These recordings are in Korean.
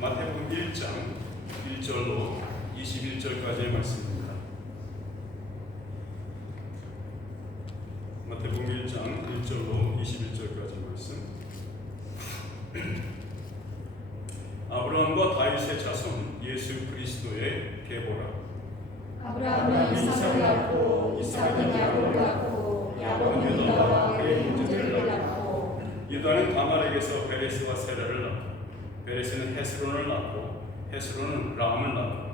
마태복음 1장 1절로 21절까지의 말씀입니다. 마태복음 1장 1절로 21절까지 말씀. 아브라함과 다윗의 자손 예수 그리스도의 계보라. 아브라함은 이삭을 낳고 이삭은 야곱을 낳고 야곱은 유다와 그의 형제들을 낳고 유다는 다말에게서 베레스와 세라를 낳고 베레스는 헤스론을 낳고 헤스론은 람을 낳고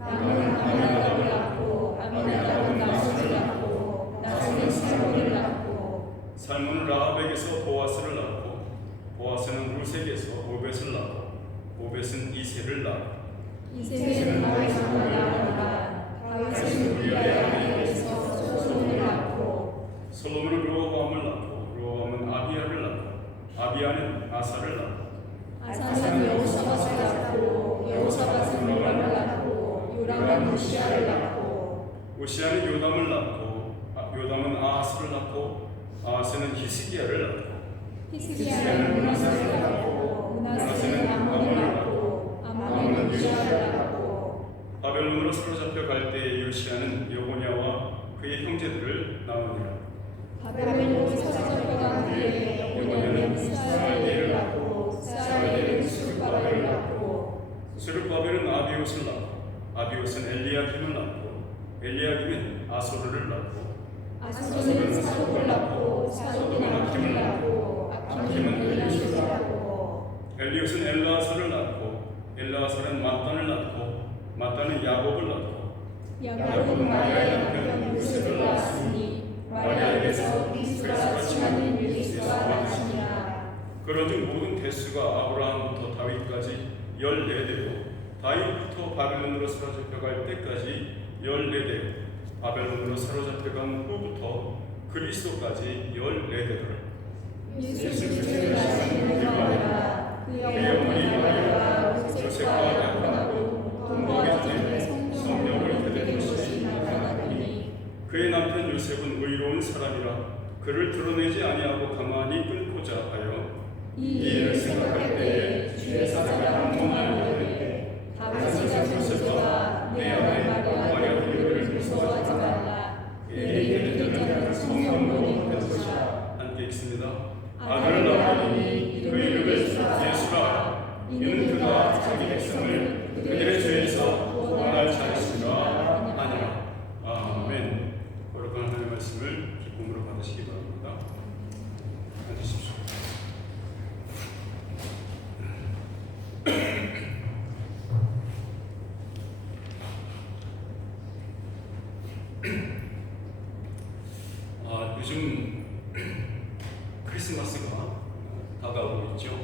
람은 아미나답을 낳고 아미나답은 나손을 낳고 나손은 살몬을 낳고 살몬은 라합에게서 보아스를 낳고 보아스는 루색에서 오벳을 낳고 오벳은 이새를 낳고 이새는 다윗을 낳았노라. 다윗은 우리아의 아내에게서 솔로몬을 낳고 솔로몬은 르호보암을 낳고 르호보암은 아비야를 낳고 아비야는 아사를 낳고 아사는 여호사밧을 낳고 여호사밧은 요람을 낳고 요람은 우시아를 낳고 우시아는 요담을 낳고 요담은 아하스를 낳고 아하스는 히스기야를 낳고 히스기야는 므낫세를 낳고 므낫세는 암몬을 낳고 암몬은 요시아를 낳고 바벨론으로 사로잡혀 갈 때에 요시아는 여고냐와 그의 형제들을 낳으니라. 바벨론으로 사로잡혀간 뒤에 여고냐는 스알디엘을 낳고 스알디엘은 스룹바벨을 낳고 스룹바벨은 아비옷을 낳고 아비옷은 엘리야김을 낳고 엘리야김은 아소르를 낳고 아소르는 사독을 낳고 사독은 아킴을 낳고 아킴은 엘리옷을 낳고 엘리옷은 엘라사를 낳고 엘라사는 mat단을 낳고 mat단은 야곱을 낳고 야곱은 마리아의 남편 요셉을 낳았으니 마리아에게서 그리스도가 칭하는 그리스도가 나시니라. 그러중 모든 대수가 아브라함부터 다윗까지 14대요 다윗부터 바벨론으로 사로잡혀 갈 때까지 14대 바벨론으로 사로잡혀간 후부터 그리스도까지 14대더라. 예수 그리스도를 나시는 영광이라. 그 영광이 마리아와 요셉과 약혼하고 동거하기 전에 성령을 받게 된 것이 나타나더니 그의 남편 요셉은 의로운 사람이라 그를 드러내지 아니하고 가만히 끊고자 하여 이 일을 생각할 때에 주의 사자가 명령하였는데 다윗이가 요셉과 내 아내 마리아 그를 무서워하지 말라. 내게 듣는 자는 성령으로 받을 것이라. 함께 읽습니다. 아들을 낳으니 그 이름을 예수라. 이는 그가 자기 백성을 그들의 죄에서 구원할 자였으라 하니라. 아멘. 거룩한 하나님의 말씀을 기쁨으로 받으시기 바랍니다. 앉으십시오. 요즘 크리스마스가 다가오고 있죠.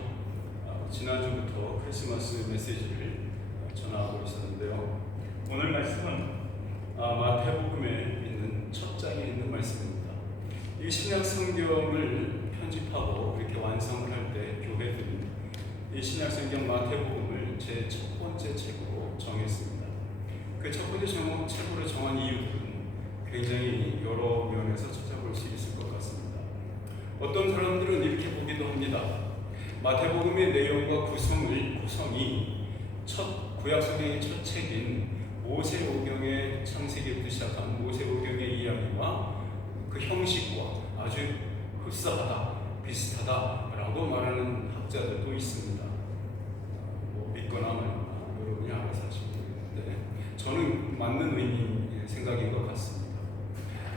지난주부터 크리스마스 메시지를 전하고 있었는데요. 오늘 말씀은 마태복음에 있는 첫 장에 있는 말씀입니다. 이 신약 성경을 편집하고 이렇게 완성을 할 때 교회들이 이 신약 성경 마태복음을 제 첫 번째 책으로 정했습니다. 그 첫 번째 책으로 정한 이유들은 굉장히 여러 면에서 찾아볼 수 있을 것 같습니다. 어떤 사람들은 이렇게 보기도 합니다. 마태복음의 내용과 구성이 첫 구약성경의 첫 책인 모세오경의 창세기부터 시작한 모세오경의 이야기와 그 형식과 아주 흡사하다, 비슷하다라고 말하는 학자들도 있습니다. 믿거나 말거나 여러분이 알아서 하시면 되는데 저는 맞는 생각인 것 같습니다.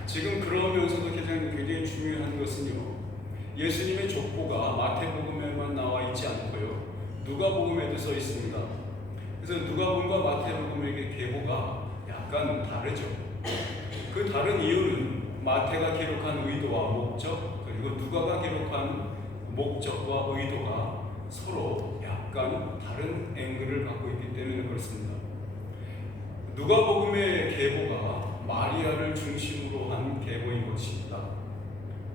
지금 그러면서도 굉장히 중요한 것은요, 예수님의 족보가 마태복음에만 나와 있지 않고요, 누가복음에도 써 있습니다. 그래서 누가복음과 마태복음의 계보가 약간 다르죠. 그 다른 이유는 마태가 기록한 의도와 목적, 그리고 누가가 기록한 목적과 의도가 서로 약간 다른 앵글을 갖고 있기 때문에 그렇습니다. 누가복음의 계보가 마리아를 중심으로 한 계보인 것입니다.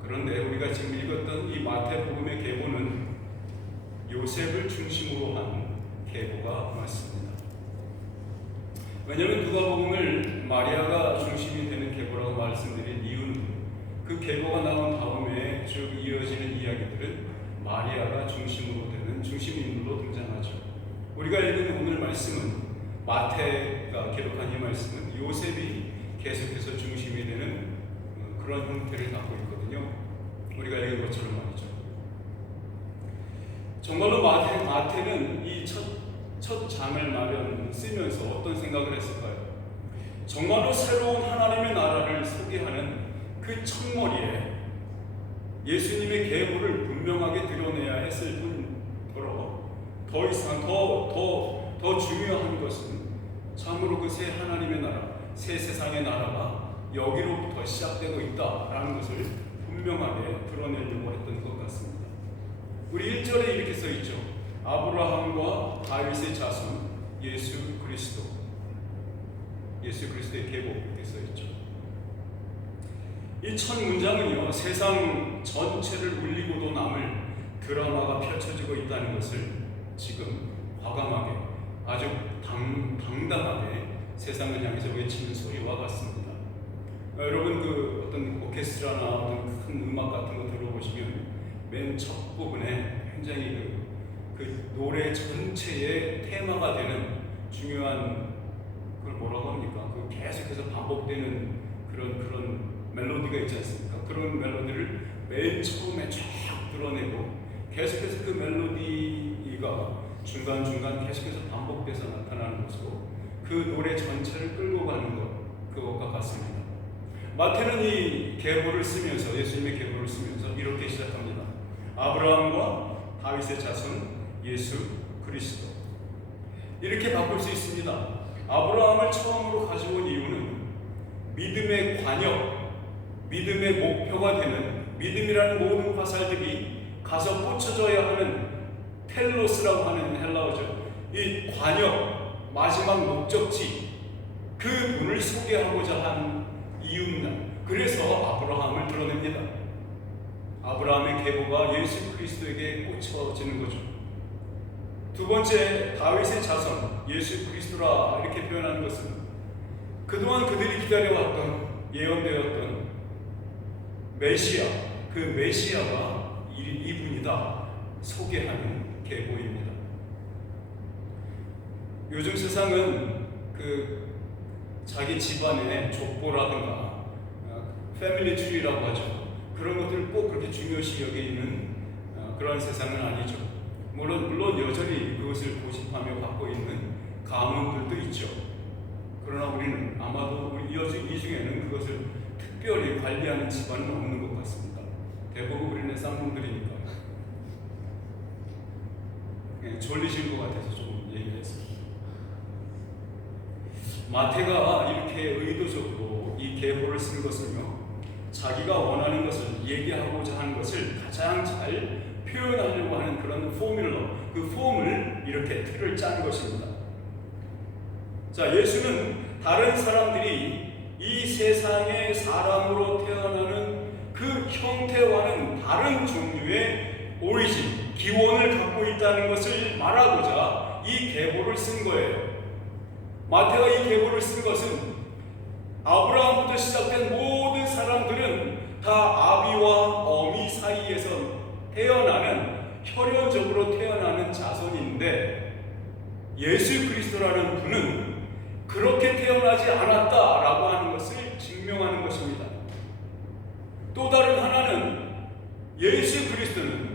그런데 우리가 지금 읽었던 이 마태복음의 계보는 요셉을 중심으로 한 계보가 맞습니다. 왜냐하면 누가복음을 마리아가 중심이 되는 계보라고 말씀드린 이유는 그 계보가 나온 다음에 쭉 이어지는 이야기들은 마리아가 중심으로 되는 중심 인물로 등장하죠. 우리가 읽은 오늘 말씀은 마태가 기록한 이 말씀은 요셉이 계속해서 중심이 되는 그런 형태를 갖고 있거든요. 우리가 읽은 것처럼 말이죠. 정말로 마태는 이 첫 장을 쓰면서 어떤 생각을 했을까요? 정말로 새로운 하나님의 나라를 소개하는 그 첫머리에 예수님의 계보를 분명하게 드러내야 했을 뿐더러 더 이상 더 중요한 것은 참으로 그 새 하나님의 나라, 새 세상의 나라가 여기로부터 시작되고 있다라는 것을 분명하게 드러내려고 했던 것 같습니다. 우리 1절에 이렇게 써 있죠. 아브라함과 다윗의 자손 예수 그리스도의 계보 이렇게 써 있죠. 이 첫 문장은요, 세상 전체를 울리고도 남을 드라마가 펼쳐지고 있다는 것을 지금 과감하게 아주 당당하게 세상을 향해서 외치는 소리와 같습니다. 여러분 그 어떤 오케스트라나 어떤 큰 음악 같은 거 들어보시면 맨 첫 부분에 굉장히 그 노래 전체의 테마가 되는 중요한 그걸 뭐라고 합니까? 그 계속해서 반복되는 그런 멜로디가 있지 않습니까? 그런 멜로디를 맨 처음에 쫙 드러내고 계속해서 그 멜로디가 중간중간 계속해서 반복돼서 나타나는 것으로 그 노래 전체를 끌고 가는 그것과 같습니다. 마태는 이 계보를 쓰면서 예수님의 계보를 쓰면서 이렇게 시작합니다. 아브라함과 다윗의 자손 예수 그리스도. 이렇게 바꿀 수 있습니다. 아브라함을 처음으로 가져온 이유는 믿음의 관역, 믿음의 목표가 되는 믿음이라는 모든 화살들이 가서 꽂혀져야 하는 텔로스라고 하는 헬라어죠. 이 관역, 마지막 목적지, 그 분을 소개하고자 한 이유입니다. 그래서 아브라함을 드러냅니다. 아브라함의 계보가 예수 그리스도에게 꽂혀지는 거죠. 두 번째, 다윗의 자손 예수 그리스도라 이렇게 표현하는 것은 그동안 그들이 기다려왔던 예언되었던 메시아, 그 메시아가 이분이다 소개하는 계보입니다. 요즘 세상은 그 자기 집안의 족보라든가 패밀리 트리라고 하죠. 그런 것들을 꼭 그렇게 중요시 여기는 그런 세상은 아니죠. 물론 여전히 그것을 고집하며 갖고 있는 가문들도 있죠. 그러나 우리는 아마도 이 중에는 그것을 특별히 관리하는 집안은 없는 것 같습니다. 대부분 우리는 쌍놈들이니까. 졸리실 것 같아서 조금 얘기를 했습니다. 마태가 이렇게 의도적으로 이 계보를 쓴 것은요, 자기가 원하는 것을 얘기하고자 하는 것을 가장 잘 표현하려고 하는 그런 그 폼을 이렇게 틀을 짠 것입니다. 자, 예수는 다른 사람들이 이 세상의 사람으로 태어나는 그 형태와는 다른 종류의 오리진, 기원을 갖고 있다는 것을 말하고자 이 계보를 쓴 거예요. 마태가 이 계보를 쓴 것은 아브라함부터 시작된 모든 사람들은 다 아비와 어미 사이에서 태어나는 혈연적으로 태어나는 자손인데 예수 그리스도라는 분은 그렇게 태어나지 않았다라고 하는 것을 증명하는 것입니다. 또 다른 하나는 예수 그리스도는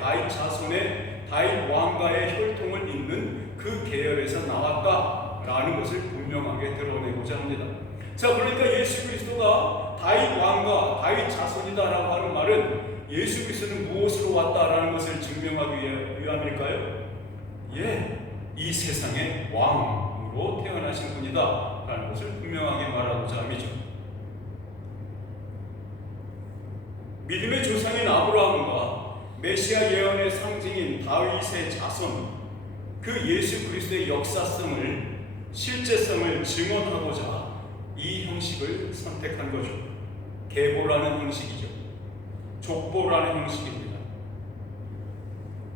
다윗 자손의 다윗 왕가의 혈통을 잇는 그 계열에서 나왔다라는 것을 분명하게 드러내고자 합니다. 자, 그러니까 예수 그리스도가 다윗 왕가, 다윗 자손이다라고 하는 말은 예수 그리스도는 무엇으로 왔다라는 것을 증명하기 위함일까요? 이 세상의 왕으로 태어나신 분이다라는 것을 분명하게 말하고자 함이죠. 믿음의 조상인 아브라함과 메시아 예언의 상징인 다윗의 자손, 그 예수 그리스도의 역사성을, 실제성을 증언하고자 이 형식을 선택한 거죠. 계보라는 형식이죠. 족보라는 형식입니다.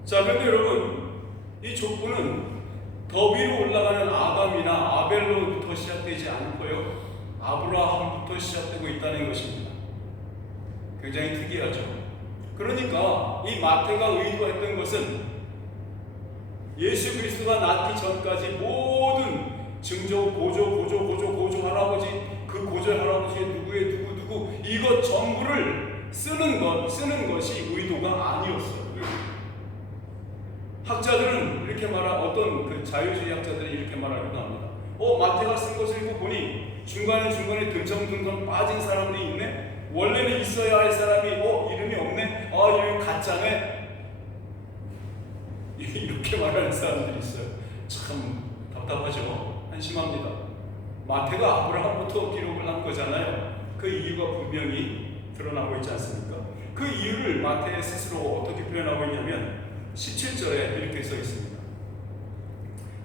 자, 그런데 여러분, 이 족보는 더 위로 올라가는 아담이나 아벨로부터 시작되지 않고요, 아브라함부터 시작되고 있다는 것입니다. 굉장히 특이하죠. 그러니까 이 마태가 의도했던 것은 예수 그리스도가 낳기 전까지 모든 증조, 고조 할아버지, 그 고조 할아버지의 누구의 누구 이것 전부를 쓰는 것이 의도가 아니었어요. 학자들은 이렇게 어떤 그 자유주의 학자들이 이렇게 말하기도 합니다. 마태가 쓴 것을 읽고 보니 중간에 듬성듬성 빠진 사람들이 있네. 원래는 있어야 할 사람이 이름이 없네. 이름이 가짜네. 이렇게 말하는 사람들이 있어요. 참 답답하죠. 한심합니다. 마태가 아브라함부터 기록을 한 거잖아요. 그 이유가 분명히 드러나고 있지 않습니까? 그 이유를 마태 스스로 어떻게 표현하고 있냐면 17절에 이렇게 써 있습니다.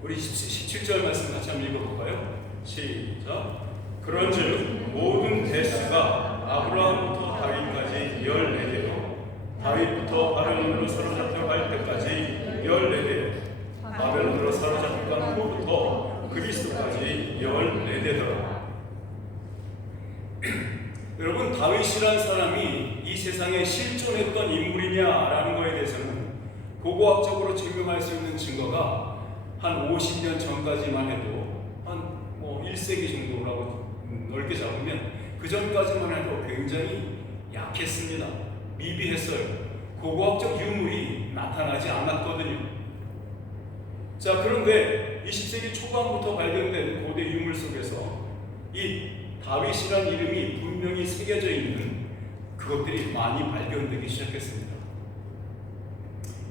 우리 17절 말씀 같이 한번 읽어볼까요? 시작. 그런즉 모든 대수가 아브라함부터 다윗까지 14대로 다윗부터 바벨론으로 사로잡혀갈 때까지 14대, 바벨론으로 사로잡혀간 후부터 그리스도까지 14대더라. 여러분, 다윗이란 사람이 이 세상에 실존했던 인물이냐라는 것에 대해서는 고고학적으로 증명할 수 있는 증거가 한 50년 전까지만 해도 한 1세기 정도라고 넓게 잡으면 그 전까지만 해도 굉장히 약했습니다. 미비했어요. 고고학적 유물이 나타나지 않았거든요. 자, 그런데 20세기 초반부터 발견된 고대 유물 속에서 이 다윗이란 이름이 분명히 새겨져 있는 그것들이 많이 발견되기 시작했습니다.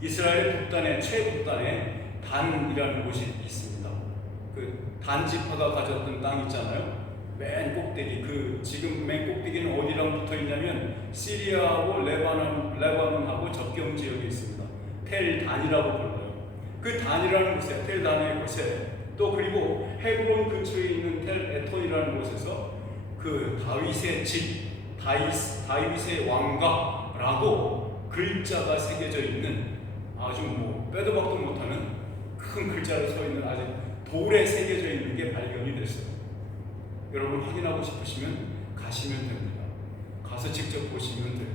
이스라엘 북단의 최북단에 단이라는 곳이 있습니다. 그 단지파가 가졌던 땅 있잖아요. 맨 꼭대기, 지금 맨 꼭대기는 어디랑 붙어 있냐면 시리아하고 레바논하고 접경 지역에 있습니다. 텔 단이라고 불러요. 그 단이라는 곳에, 텔 단의 곳에, 또 그리고 헤브론 근처에 있는 텔 에톤이라는 곳에서 그 다윗의 집, 다윗의 왕가라고 글자가 새겨져 있는 아주 빼도 박도 못하는 큰 글자로 서 있는 아주 돌에 새겨져 있는 게 발견이 됐어요. 여러분 확인하고 싶으시면 가시면 됩니다. 가서 직접 보시면 돼요.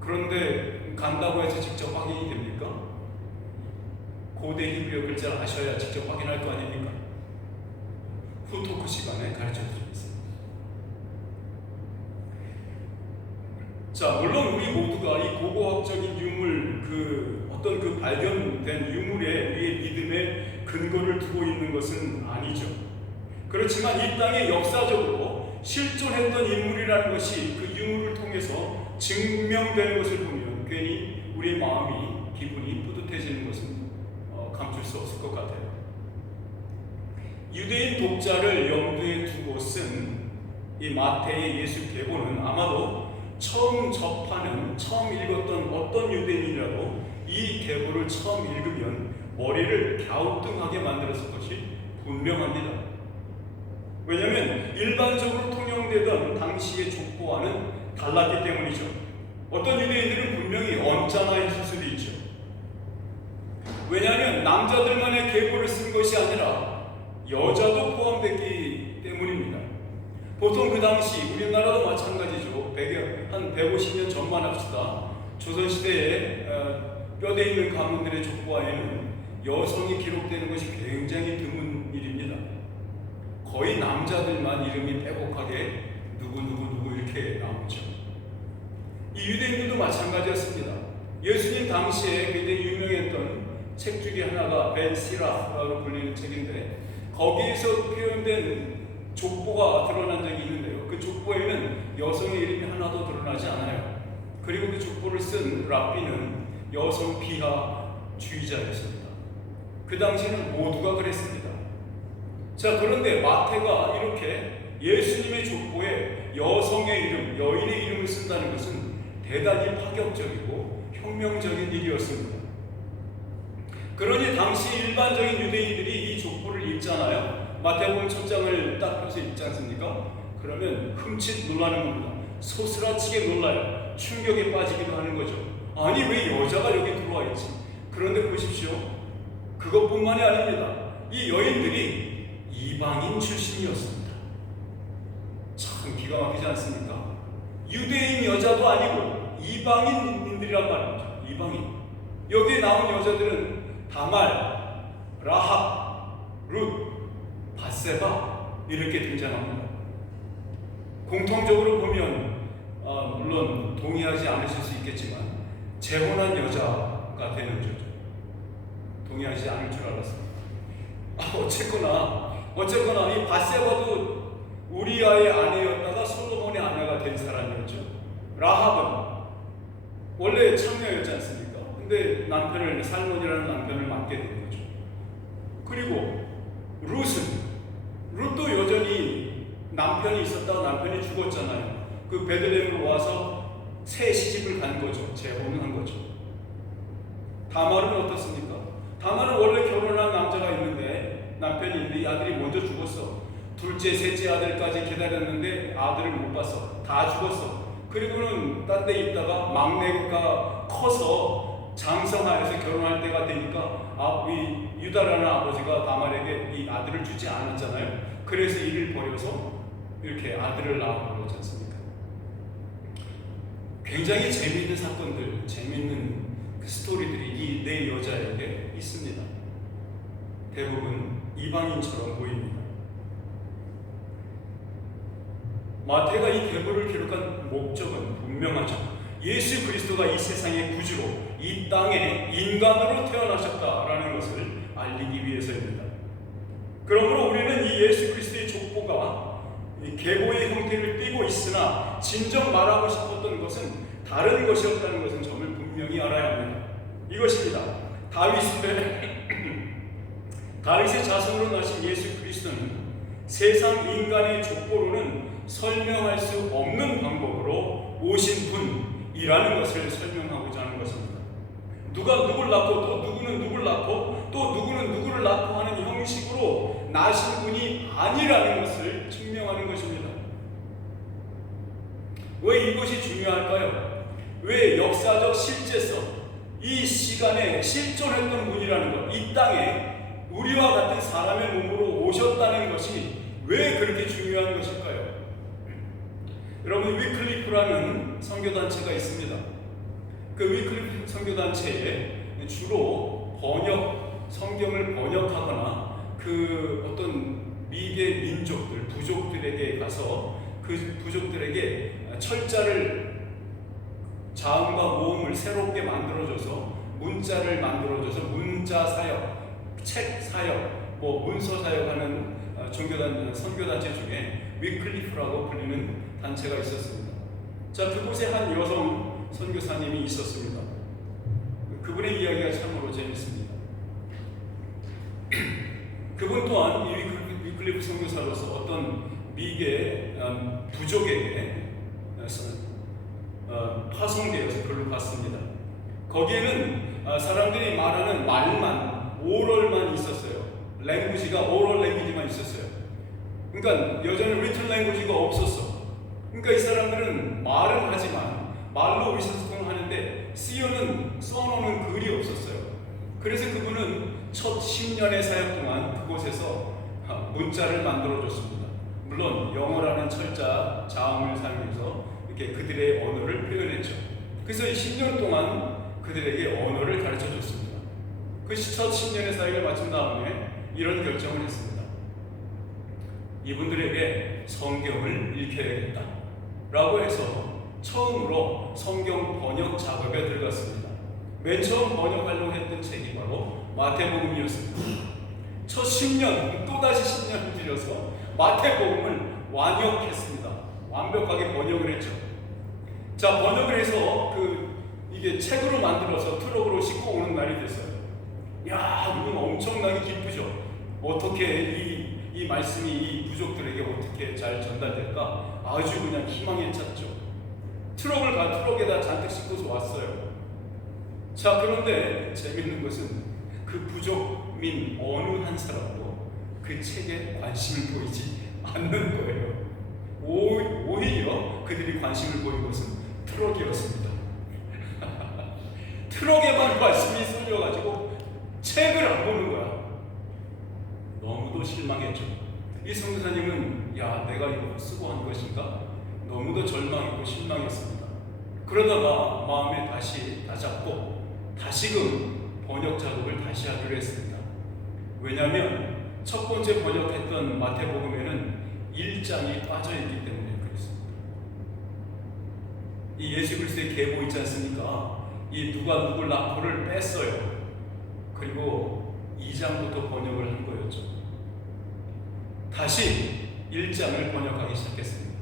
그런데 간다고 해서 직접 확인이 됩니까? 고대 히브리어 글자를 아셔야 직접 확인할 거 아닙니까? 후토크 시간에 가르쳐 드리겠습니다. 자, 물론 우리 모두가 이 고고학적인 유물, 어떤 발견된 유물에 우리의 믿음의 근거를 두고 있는 것은 아니죠. 그렇지만 이 땅에 역사적으로 실존했던 인물이라는 것이 그 유물을 통해서 증명되는 것을 보면 괜히 우리의 마음이, 기분이 뿌듯해지는 것은 감출 수 없을 것 같아요. 유대인 독자를 염두에 두고 쓴 이 마태의 예수 계보는 아마도 처음 읽었던 어떤 유대인이라도 이 계보를 처음 읽으면 머리를 갸우뚱하게 만들었을 것이 분명합니다. 왜냐하면 일반적으로 통용되던 당시의 족보와는 달랐기 때문이죠. 어떤 유대인들은 분명히 언짢아 있을 수도 있죠. 왜냐하면 남자들만의 계보를 쓴 것이 아니라 여자도 포함됐기 때문입니다. 보통 그 당시 우리나라도 마찬가지죠. 한 150년 전만 합시다. 조선시대에 뼈대 있는 가문들의 족보에는 여성이 기록되는 것이 굉장히 드문 일입니다. 거의 남자들만 이름이 빼곡하게 누구 이렇게 나오죠. 이 유대인들도 마찬가지였습니다. 예수님 당시에 굉장히 유명했던 책 중에 하나가 벤 시라프라고 불리는 책인데 거기에서 표현된 족보가 드러난 적이 있는데요. 그 족보에는 여성의 이름이 하나도 드러나지 않아요. 그리고 그 족보를 쓴 랍비는 여성 비하주의자였습니다. 그 당시에는 모두가 그랬습니다. 자, 그런데 마태가 이렇게 예수님의 족보에 여성의 이름, 여인의 이름을 쓴다는 것은 대단히 파격적이고 혁명적인 일이었습니다. 그러니 당시 일반적인 유대인들이 이 족보를 읽잖아요. 마태복음 첫 장을 딱 펴서 읽지 않습니까? 그러면 흠칫 놀라는 겁니다. 소스라치게 놀라요. 충격에 빠지기도 하는 거죠. 아니, 왜 여자가 여기 들어와 있지? 그런데 보십시오. 그것뿐만이 아닙니다. 이 여인들이 이방인 출신이었습니다. 참 기가 막히지 않습니까? 유대인 여자도 아니고 이방인들이란 말이죠. 이방인. 여기에 나온 여자들은 다말, 라합, 룻, 밧세바 이렇게 등장합니다. 공통적으로 보면 물론 동의하지 않으실 수 있겠지만 재혼한 여자가 되는 거죠. 동의하지 않을 줄 알았습니다. 어쨌거나 이 밧세바도 우리아의 아내였다가 솔로몬의 아내가 된 사람이었죠. 라합은 원래 창녀였지 않습니까? 근데 살몬이라는 남편을 맡게 된 거죠. 그리고 룻도 여전히 남편이 있었다가 남편이 죽었잖아요. 그 베들레헴으로 와서 새 시집을 간 거죠. 재혼을 한 거죠. 다말은 어떻습니까? 다말은 원래 결혼한 남자가 있는데 남편이 있는데 이 아들이 먼저 죽었어. 둘째, 셋째 아들까지 기다렸는데 아들을 못 봤어. 다 죽었어. 그리고는 딴 데 있다가 막내가 커서 장성하여서 결혼할 때가 되니까 이 유다라는 아버지가 다말에게 이 아들을 주지 않았잖아요. 그래서 이를 버려서 이렇게 아들을 낳은 거지 않습니까? 굉장히 재미있는 사건들, 재미있는 그 스토리들이 이 네 여자에게 있습니다. 대부분 이방인처럼 보입니다. 마태가 이 계보를 기록한 목적은 분명하죠. 예수 그리스도가 이 세상의 구주로 이 땅에 인간으로 태어나셨다라는 것을 알리기 위해서입니다. 그러므로 우리는 이 예수 그리스도의 족보가 이 계보의 형태를 띠고 있으나 진정 말하고 싶었던 것은 다른 것이었다는 것은 점을 분명히 알아야 합니다. 이것입니다. 다윗의 자손으로 나신 예수 그리스도는 세상 인간의 족보로는 설명할 수 없는 방법으로 오신 분이라는 것을 설명하고자 하는 것입니다. 누가 누굴 낳고 또 누구는 누굴 낳고 또 누구는 누구를 낳고 하는 형식으로 나신 분이 아니라는 것을 증명하는 것입니다. 왜 이것이 중요할까요? 왜 역사적 실제성, 이 시간에 실존했던 분이라는 것, 이 땅에 우리와 같은 사람의 몸으로 오셨다는 것이 왜 그렇게 중요한 것일까요? 여러분, 위클리프라는 선교단체가 있습니다. 그 위클리프 선교단체에 주로 성경을 번역하거나 그 어떤 미개 민족들, 부족들에게 가서 그 부족들에게 철자를 자음과 모음을 새롭게 만들어줘서 문자를 만들어줘서 문자 사역, 책 사역, 문서 사역하는 선교단체 중에 위클리프라고 불리는 단체가 있었습니다. 자, 그곳에 한 여성 선교사님이 있었습니다. 그분의 이야기가 참으로 재밌습니다. 그분 또한 이 위클리프 선교사로서 어떤 미개 부족에게 파송되어서 글을 봤습니다. 거기에는 사람들이 말하는 말만, 오럴만 있었어요. 랭귀지가 오럴 랭귀지만 있었어요. 그러니까 여전히 리틀 랭귀지가 없었어. 그러니까 이 사람들은 말은 하지만 말로 의사소통하는데 써놓는 글이 없었어요. 그래서 그분은 첫 10년의 사역 동안 그곳에서 문자를 만들어줬습니다. 물론 영어라는 철자, 자음을 사용해서 이렇게 그들의 언어를 표현했죠. 그래서 10년 동안 그들에게 언어를 가르쳐줬습니다. 그 첫 10년의 사역을 마친 다음에 이런 결정을 했습니다. 이분들에게 성경을 읽혀야겠다 라고 해서 처음으로 성경 번역 작업에 들어갔습니다. 맨 처음 번역하려고 했던 책이 바로 마태복음이었습니다. 첫 10년, 또다시 10년을 들여서 마태복음을 완역했습니다. 완벽하게 번역을 했죠. 자, 번역을 해서 이게 책으로 만들어서 트럭으로 싣고 오는 날이 됐어요. 야, 이건 엄청나게 기쁘죠. 어떻게 이 말씀이 이 부족들에게 어떻게 잘 전달될까? 아주 그냥 희망에 찼죠. 트럭에다 잔뜩 싣고서 왔어요. 자, 그런데 재밌는 것은 그 부족민 어느 한 사람도 그 책에 관심을 보이지 않는 거예요. 오히려 그들이 관심을 보인 것은 트럭이었습니다. 트럭에만 관심이 쏠려가지고 책을 안 보는 거야. 너무도 실망했죠. 이 선교사님은 야, 내가 이거 쓰고 한 것인가? 너무도 절망했고 실망했습니다. 그러다가 마음에 다시 다잡고 다시금 번역 작업을 다시 하기로 했습니다. 왜냐하면 첫 번째 번역했던 마태복음에는 1장이 빠져있기 때문에 그렇습니다. 이 예수 그리스도의 계보 있지 않습니까? 이 누가 누굴 낳고를 뺐어요. 그리고 2장부터 번역을 한 거였죠. 다시 1장을 번역하기 시작했습니다.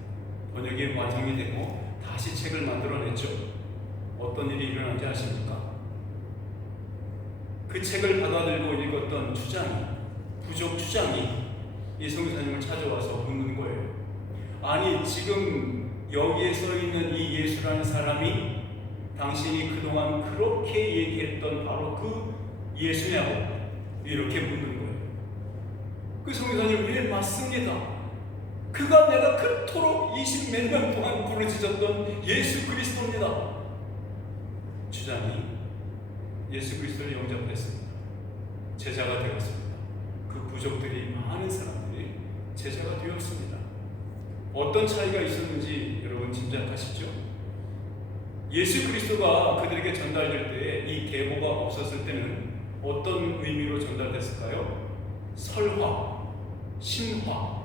번역이 완성이 되고 다시 책을 만들어냈죠. 어떤 일이 일어난지 아십니까? 그 책을 받아들고 읽었던 추장이, 부족 추장이 이 선교사님을 찾아와서 묻는 거예요. 아니, 지금 여기에 써 있는 이 예수라는 사람이 당신이 그동안 그렇게 얘기했던 바로 그 예수냐고 이렇게 묻는 거예요. 그 선교사님, 왜 맞습니다. 그가 내가 그토록 20몇 년 동안 부르짖었던 예수 그리스도입니다. 주장이 예수 그리스도를 영접했습니다. 제자가 되었습니다. 그 부족들이, 많은 사람들이 제자가 되었습니다. 어떤 차이가 있었는지 여러분 짐작하시죠? 예수 그리스도가 그들에게 전달될 때 이 계보가 없었을 때는 어떤 의미로 전달됐을까요? 설화, 신화,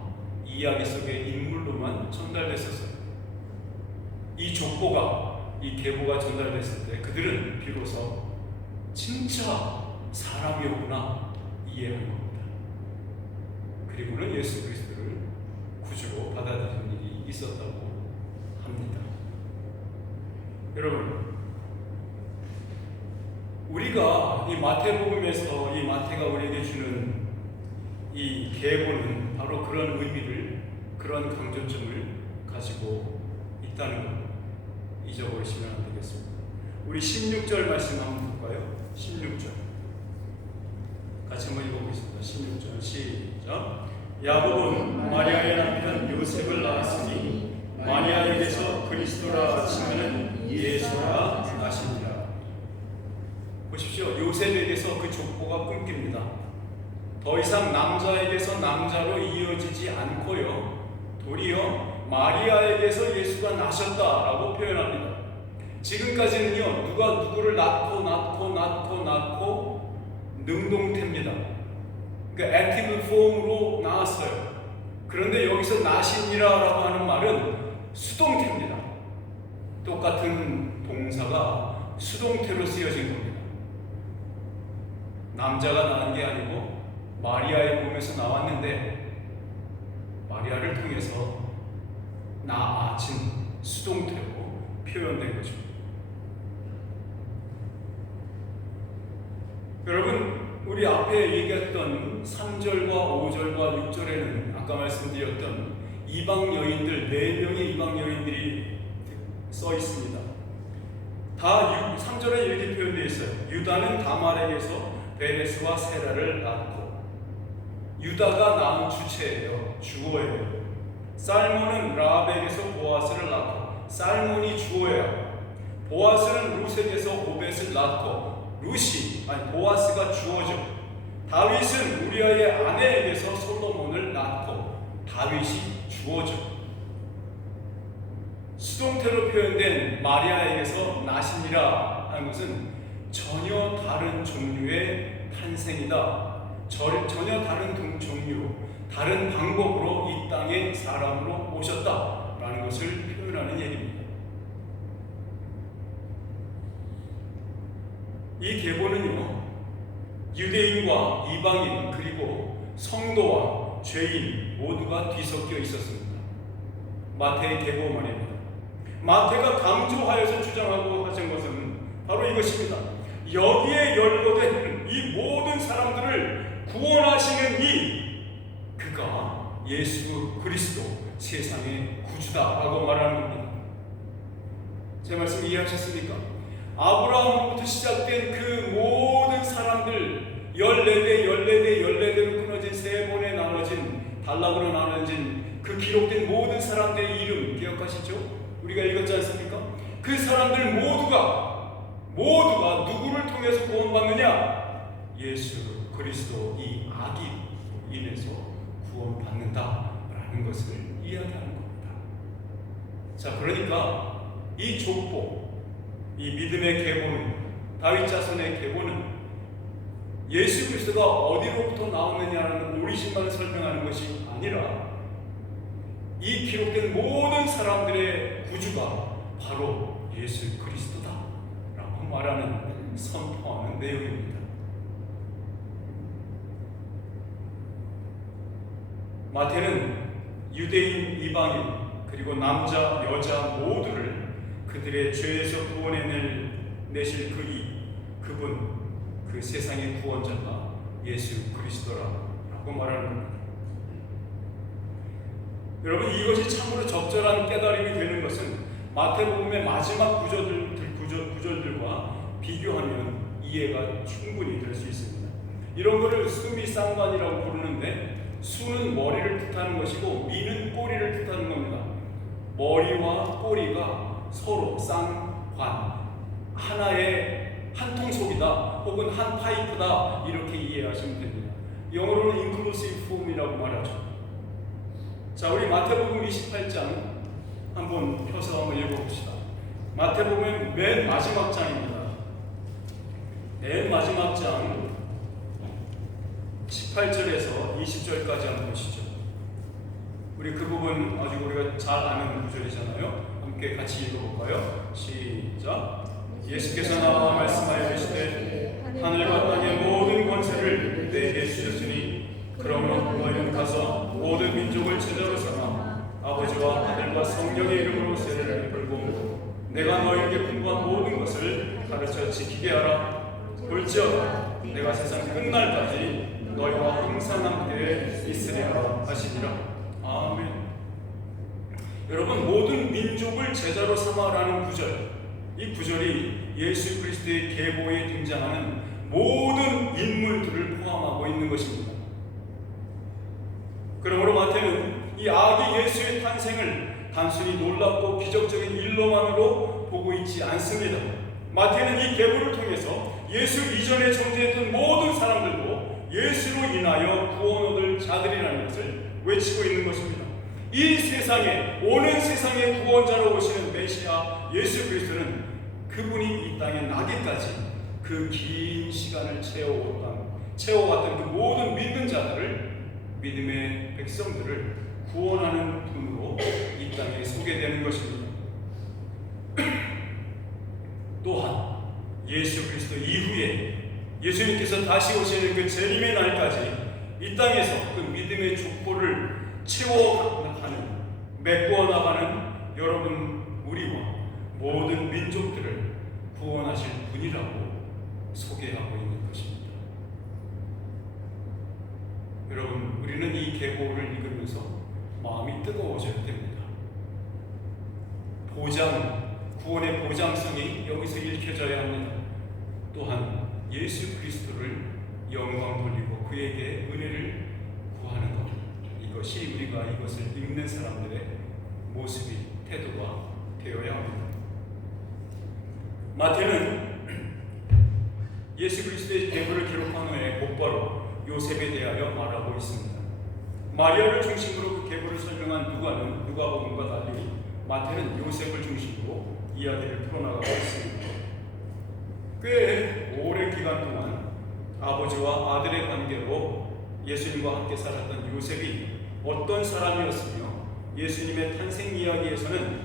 이야기 속의 인물로만 전달됐었어요. 이 족보가, 이 계보가 전달됐을 때 그들은 비로소 진짜 사람이었구나 이해한 겁니다. 그리고는 예수 그리스도를 구주로 받아들이는 일이 있었다고 합니다. 여러분, 우리가 이 마태복음에서 이 마태가 우리에게 주는 이 계보는 바로 그런 의미를, 그런 강조점을 가지고 있다는 것 잊어버리시면 안 되겠습니다. 우리 16절 말씀 한번 볼까요? 16절 같이 한번 읽어보겠습니다. 16절 시작. 야곱은 마리아의 남편 요셉을 낳았으니 마리아에게서 그리스도라 칭하는 예수라 하시니라. 보십시오. 요셉에게서 그 족보가 끊깁니다. 더 이상 남자에게서 남자로 이어지지 않고요, 도리어 마리아에게서 예수가 나셨다라고 표현합니다. 지금까지는요, 누가 누구를 낳고 능동태입니다. 그러니까 액티브 폼으로 나왔어요. 그런데 여기서 나시니라라고 하는 말은 수동태입니다. 똑같은 동사가 수동태로 쓰여진 겁니다. 남자가 낳은 게 아니고 마리아의 몸에서 나왔는데 마리아를 통해서 낳아진 수동태로 표현된 거죠. 여러분, 우리 앞에 얘기했던 3절과 5절과 6절에는 아까 말씀드렸던 이방 여인들, 4명의 이방 여인들이 써 있습니다. 다 3절에 이렇게 표현되어 있어요. 유다는 다말에게서 베레스와 세라를 낳고, 유다가 낳은 주체예요. 주어예요. 살몬은 라합에게서 보아스를 낳고, 살몬이 주어예요. 보아스는 룻에게서 오벳을 낳고, 보아스가 주어죠. 다윗은 우리아의 아내에게서 솔로몬을 낳고, 다윗이 주어죠. 수동태로 표현된 마리아에게서 나시니라 하는 것은 전혀 다른 종류의 탄생이다. 전혀 다른 종류로, 다른 방법으로 이 땅에 사람으로 오셨다라는 것을 표현하는 얘기입니다. 이 계보는요, 유대인과 이방인 그리고 성도와 죄인 모두가 뒤섞여 있었습니다. 마태의 계보 말입니다. 마태가 강조하여서 주장하고 하신 것은 바로 이것입니다. 여기에 연로된 이 모든 사람들을 구원하시는 그가 예수 그리스도, 세상의 구주다라고 말하는 겁니다. 제 말씀 이해하셨습니까? 아브라함부터 시작된 그 모든 사람들, 14대로 끊어진, 3번에 나눠진, 단락으로 나눠진 그 기록된 모든 사람들의 이름 기억하시죠? 우리가 읽었지 않습니까? 그 사람들 모두가 누구를 통해서 구원받느냐? 예수 그리스도 이 아기로 인해서 구원받는다라는 것을 이야기하는 겁니다. 자, 그러니까 이 족보, 이 믿음의 계보는, 다윗 자손의 계보는 예수 그리스도가 어디로부터 나오느냐는 오리진만 설명하는 것이 아니라 이 기록된 모든 사람들의 구주가 바로 예수 그리스도다 라고 말하는, 선포하는 내용입니다. 마태는 유대인, 이방인, 그리고 남자, 여자 모두를 그들의 죄에서 구원해내실 그분, 그 세상의 구원자가 예수 그리스도라고 말하는 겁니다. 여러분, 이것이 참으로 적절한 깨달음이 되는 것은 마태복음의 마지막 구절들과 비교하면 이해가 충분히 될 수 있습니다. 이런 것을 수미상관이라고 부르는데, 수는 머리를 뜻하는 것이고 미는 꼬리를 뜻하는 겁니다. 머리와 꼬리가 서로 쌍관, 하나의 한 통속이다 혹은 한 파이프다, 이렇게 이해하시면 됩니다. 영어로는 inclusive form이라고 말하죠. 자, 우리 마태복음 28장 한번 펴서 한번 읽어봅시다. 마태복음 맨 마지막 장입니다. 맨 마지막 장 18절에서 20절까지 한번 보시죠. 우리 그 부분 아주 우리가 잘 아는 구절이잖아요. 함께 같이 읽어볼까요? 시작. 예수께서 나와 말씀하여 계시되 하늘과 땅의 모든 권세를 내게 주셨으니 그러므로 너희는 가서 모든 민족을 제자로 삼아 아버지와 아들과 성령의 이름으로 세례를 베풀고 내가 너희에게 분부한 모든 것을 가르쳐 지키게 하라. 볼지어다 내가 세상 끝날까지 너희와 항상 함께 있으리라 하시니라. 아멘. 여러분, 모든 민족을 제자로 삼아라는 구절, 이 구절이 예수 그리스도의 계보에 등장하는 모든 인물들을 포함하고 있는 것입니다. 그러므로 마태는 이 아기 예수의 탄생을 단순히 놀랍고 기적적인 일로만으로 보고 있지 않습니다. 마태는 이 계보를 통해서 예수 이전에 존재했던 모든 사람들도 예수로 인하여 구원 얻을 자들이라는 것을 외치고 있는 것입니다. 이 세상에, 오는 세상의 구원자로 오시는 메시아 예수 그리스도는 그분이 이 땅에 나기까지 그 긴 시간을 채워왔던 그 모든 믿는 자들을, 믿음의 백성들을 구원하는 분으로 이 땅에 소개되는 것입니다. 또한 예수 그리스도 이후에 예수님께서 다시 오시는 그 재림의 날까지 이 땅에서 그 믿음의 족보를 채워가는, 메꿔나가는 여러분, 우리와 모든 민족들을 구원하실 분이라고 소개하고 있는 것입니다. 여러분, 우리는 이 계보를 읽으면서 마음이 뜨거워져야 됩니다. 구원의 보장성이 여기서 읽혀져야 합니다. 또한 예수 그리스도를 영광 돌리고 그에게 은혜를 구하는 것, 이것이 우리가 이것을 읽는 사람들의 모습이, 태도가 되어야 합니다. 마태는 예수 그리스도의 계보를 기록한 후에 곧바로 요셉에 대하여 말하고 있습니다. 마리아를 중심으로 그 계보를 설명한 누가복음과 달리 마태는 요셉을 중심으로 이야기를 풀어나가고 있습니다. 꽤 오랜 기간 동안 아버지와 아들의 관계로 예수님과 함께 살았던 요셉이 어떤 사람이었으며, 예수님의 탄생 이야기에서는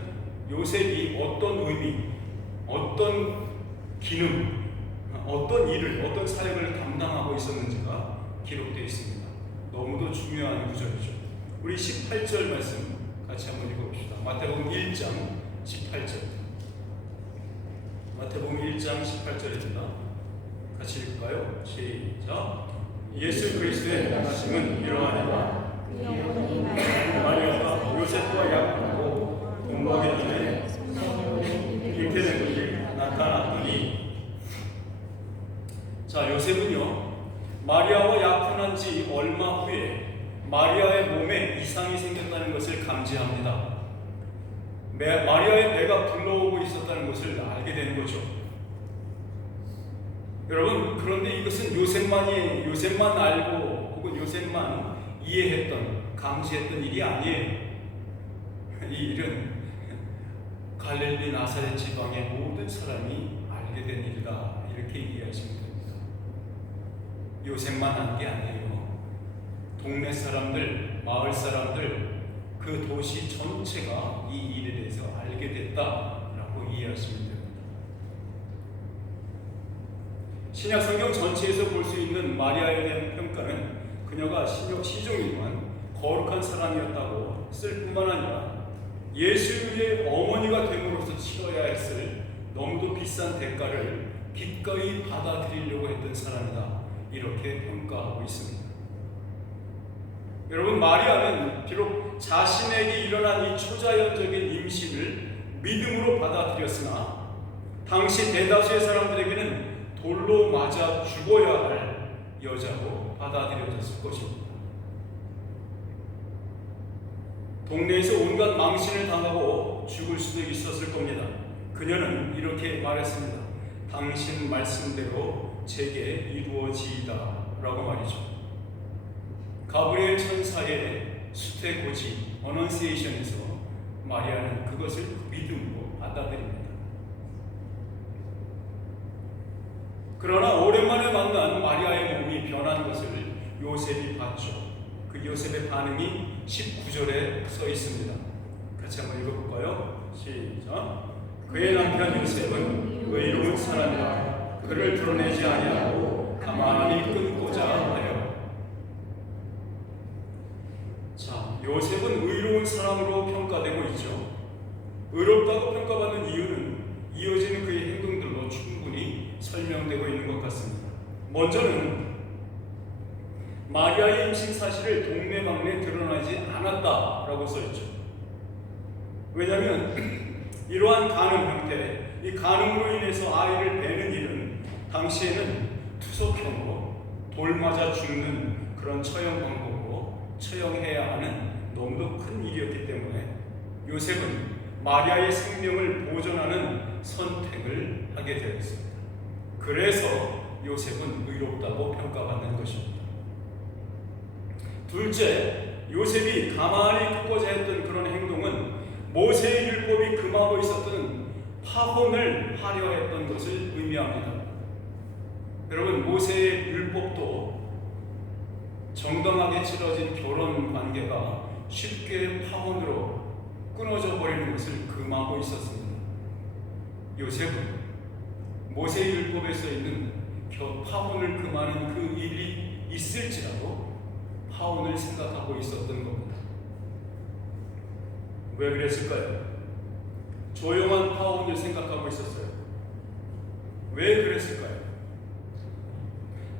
요셉이 어떤 의미, 어떤 기능, 어떤 일을, 어떤 사역을 담당하고 있었는지가 기록되어 있습니다. 너무도 중요한 구절이죠. 우리 18절 말씀 같이 한번 읽어봅시다. 마태복음 1장 18절. 마태복음 1장 18절입니다. 같이 읽을까요? 시작. 예수 그리스도의 나심은 이러하니라. 마리아가 요셉과 약혼하고 동거하기 전에 잉태 된 것이 나타났더니, 자, 요셉은요, 마리아와 약혼한 지 얼마 후에 마리아의 몸에 이상이 생겼다는 것을 감지합니다. 마리아의 배가 불러오고 있었다는 것을 알게 되는 거죠. 여러분, 그런데 이것은 요셉만 알고 혹은 요셉만 이해했던, 감지했던 일이 아니에요. 이 일은 갈릴리 나사렛 지방의 모든 사람이 알게 된 일이다, 이렇게 이해하시면 됩니다. 요셉만 안 게 아니에요. 동네 사람들, 마을 사람들, 그 도시 전체가 이 일에 대해서 알게 됐다라고 이해하시면 됩니다. 신약 성경 전체에서 볼 수 있는 마리아에 대한 평가는 그녀가 시종일관 거룩한 사람이었다고 쓸 뿐만 아니라 예수의 어머니가 됨으로써 치러야 했을 너무도 비싼 대가를 기꺼이 받아들이려고 했던 사람이다, 이렇게 평가하고 있습니다. 여러분, 마리아는 비록 자신에게 일어난 이 초자연적인 임신을 믿음으로 받아들였으나 당시 대다수의 사람들에게는 돌로 맞아 죽어야 할 여자로 받아들여졌을 것입니다. 동네에서 온갖 망신을 당하고 죽을 수도 있었을 겁니다. 그녀는 이렇게 말했습니다. 당신 말씀대로 제게 이루어지이다 라고 말이죠. 가브리엘 천사의 수태고지 어넌시에이션에서 마리아는 그것을 믿음으로 받아들입니다. 그러나 오랜만에 만난 마리아의 몸이 변한 것을 요셉이 봤죠. 그 요셉의 반응이 19절에 써 있습니다. 같이 한번 읽어볼까요? 시작. 그의 남편 요셉은 의로운 사람이라 그를 드러내지 아니하고 가만히 끊고자 하여. 자, 요셉은 의로운 사람으로 평가되고 있죠. 의롭다고 평가받는 이유는 이어지는 그의 행동들로 충분히 설명되고 있는 것 같습니다. 먼저는 마리아의 임신 사실을 동네방네에 드러나지 않았다라고 써있죠. 왜냐하면 이러한 간음 형태, 이 간음으로 인해서 아이를 베는 일은 당시에는 투석형으로 돌 맞아 죽는 그런 처형 방법으로 처형해야 하는 너무도 큰 일이었기 때문에 요셉은 마리아의 생명을 보존하는 선택을 하게 되었습니다. 그래서 요셉은 의롭다고 평가받는 것입니다. 둘째, 요셉이 가만히 끊고자 했던 그런 행동은 모세의 율법이 금하고 있었던 파혼을 하려 했던 것을 의미합니다. 여러분, 모세의 율법도 정당하게 치러진 결혼 관계가 쉽게 파혼으로 끊어져 버리는 것을 금하고 있었습니다. 요셉은 모세의 율법에 써 있는 파혼을 금하는 그 일이 있을지라도 파혼을 생각하고 있었던 겁니다. 왜 그랬을까요? 조용한 파혼을 생각하고 있었어요. 왜 그랬을까요?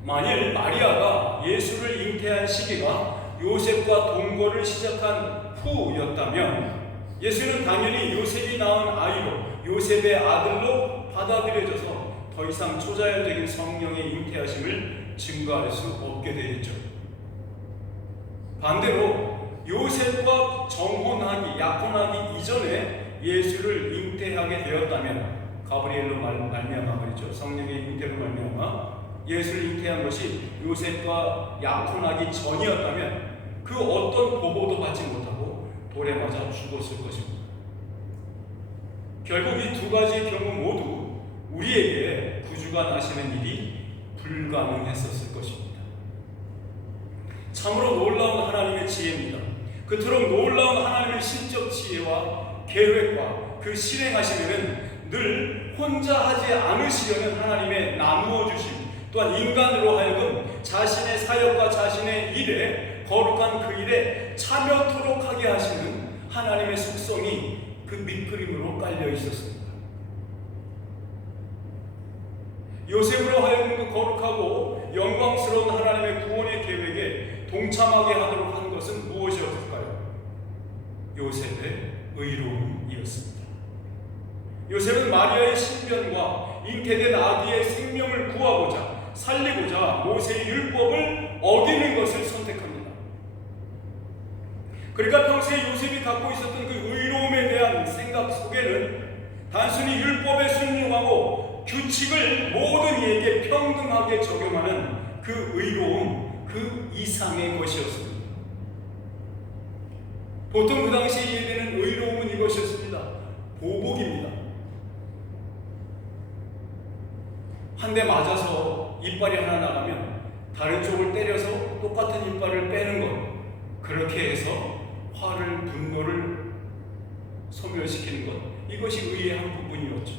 만일 마리아가 예수를 잉태한 시기가 요셉과 동거를 시작한 후였다면 예수는 당연히 요셉이 낳은 아이로, 요셉의 아들로 받아들여져서 더 이상 초자연적인 성령의 잉태하심을 증거할 수 없게 되겠죠. 반대로 요셉과 정혼하기, 약혼하기 이전에 예수를 잉태하게 되었다면, 가브리엘로 말미암아 말이죠, 성령의 잉태로 말미암아 예수를 잉태한 것이 요셉과 약혼하기 전이었다면 그 어떤 보복도 받지 못하고 돌에 맞아 죽었을 것입니다. 결국 이 두 가지 경우 모두 우리에게 구주가 나시는 일이 불가능했었을 것입니다. 참으로 놀라운 하나님의 지혜입니다. 그토록 놀라운 하나님의 신적 지혜와 계획과 그 실행하시면은 늘 혼자 하지 않으시려는 하나님의 나누어 주심, 또한 인간으로 하여금 자신의 사역과 자신의 일에, 거룩한 그 일에 참여토록 하게 하시는 하나님의 속성이 그 밑그림으로 깔려 있었습니다. 요셉으로 하여금 그 거룩하고 영광스러운 하나님의 구원의 계획에 동참하게 하도록 한 것은 무엇이었을까요? 요셉의 의로움이었습니다. 요셉은 마리아의 신변과 잉태된 아기의 생명을 구하고자, 살리고자 모세의 율법을 어기는 것을 선택합니다. 그러니까 평소에 요셉이 갖고 있었던 그 의로움에 대한 생각 속에는 단순히 율법에 순종하고 규칙을 모든 이에게 평등하게 적용하는 그 의로움, 그 이상의 것이었습니다. 보통 그 당시에 이해되는 의로움은 이것이었습니다. 보복입니다. 한 대 맞아서 이빨이 하나 나가면 다른 쪽을 때려서 똑같은 이빨을 빼는 것, 그렇게 해서 화를, 분노를 소멸시키는 것, 이것이 의의 한 부분이었죠.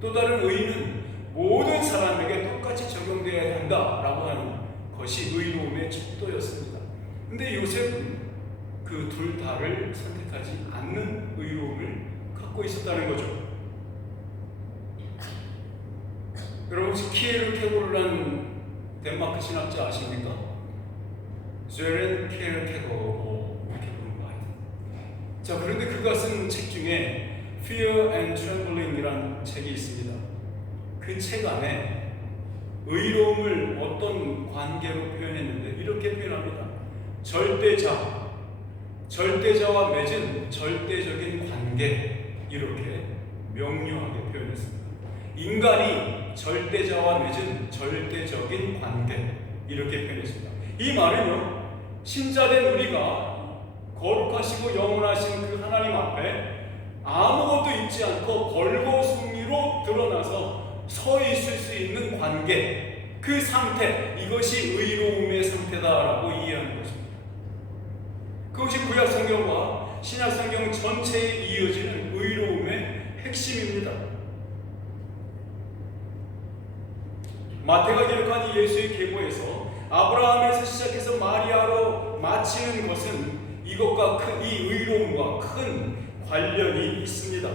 또 다른 의는 모든 사람에게 똑같이 적용되어야 한다라고 하는 것이 의로움의 척도였습니다. 근데 요셉은 그 둘 다를 선택하지 않는 의로움을 갖고 있었다는 거죠. 여러분 혹시 키에르케고르라는 덴마크 신학자 아십니까? 제렌 키에르케고르 이렇게 부르는 거 아니에요? 자, 그런데 그가 쓴 책 중에 Fear and Trembling이라는 책이 있습니다. 그 책 안에 의로움을 어떤 관계로 표현했는데 이렇게 표현합니다. 절대자와 맺은 절대적인 관계, 이렇게 명료하게 표현했습니다. 인간이 절대자와 맺은 절대적인 관계, 이렇게 표현했습니다. 이 말은요, 신자된 우리가 거룩하시고 영원하신 그 하나님 앞에 아무것도 잊지 않고 벌거숭이로 드러나서 서 있을 수 있는 관계, 그 상태, 이것이 의로움의 상태다라고 이해하는 것입니다. 그것이 구약성경과 신약성경 전체에 이어지는 의로움의 핵심입니다. 마태가 기록한 이 예수의 계보에서 아브라함에서 시작해서 마리아로 마치는 것은 이것과 이 의로움과 큰 관련이 있습니다.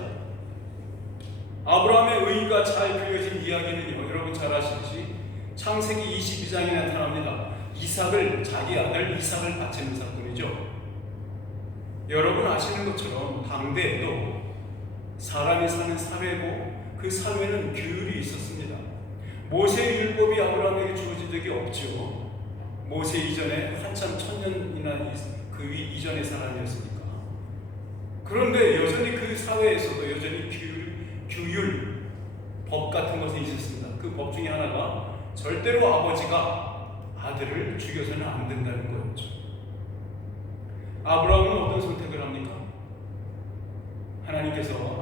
아브라함의 의가 잘 그려진 이야기는요, 여러분 잘 아시듯이 창세기 22장에 나타납니다. 이삭을, 자기 아들 이삭을 바치는 사건이죠. 여러분 아시는 것처럼 당대에도 사람이 사는 사회고 그 사회는 규율이 있었습니다. 모세의 율법이 아브라함에게 주어진 적이 없죠. 모세 이전에 한참 1000년이나 그 이전의 사람이었으니까. 그런데 여전히 그 사회에서도 여전히 규율, 법 같은 것이 있었습니다. 그 법 중에 하나가 절대로 아버지가 아들을 죽여서는 안 된다는 거였죠. 아브라함은 어떤 선택을 합니까? 하나님께서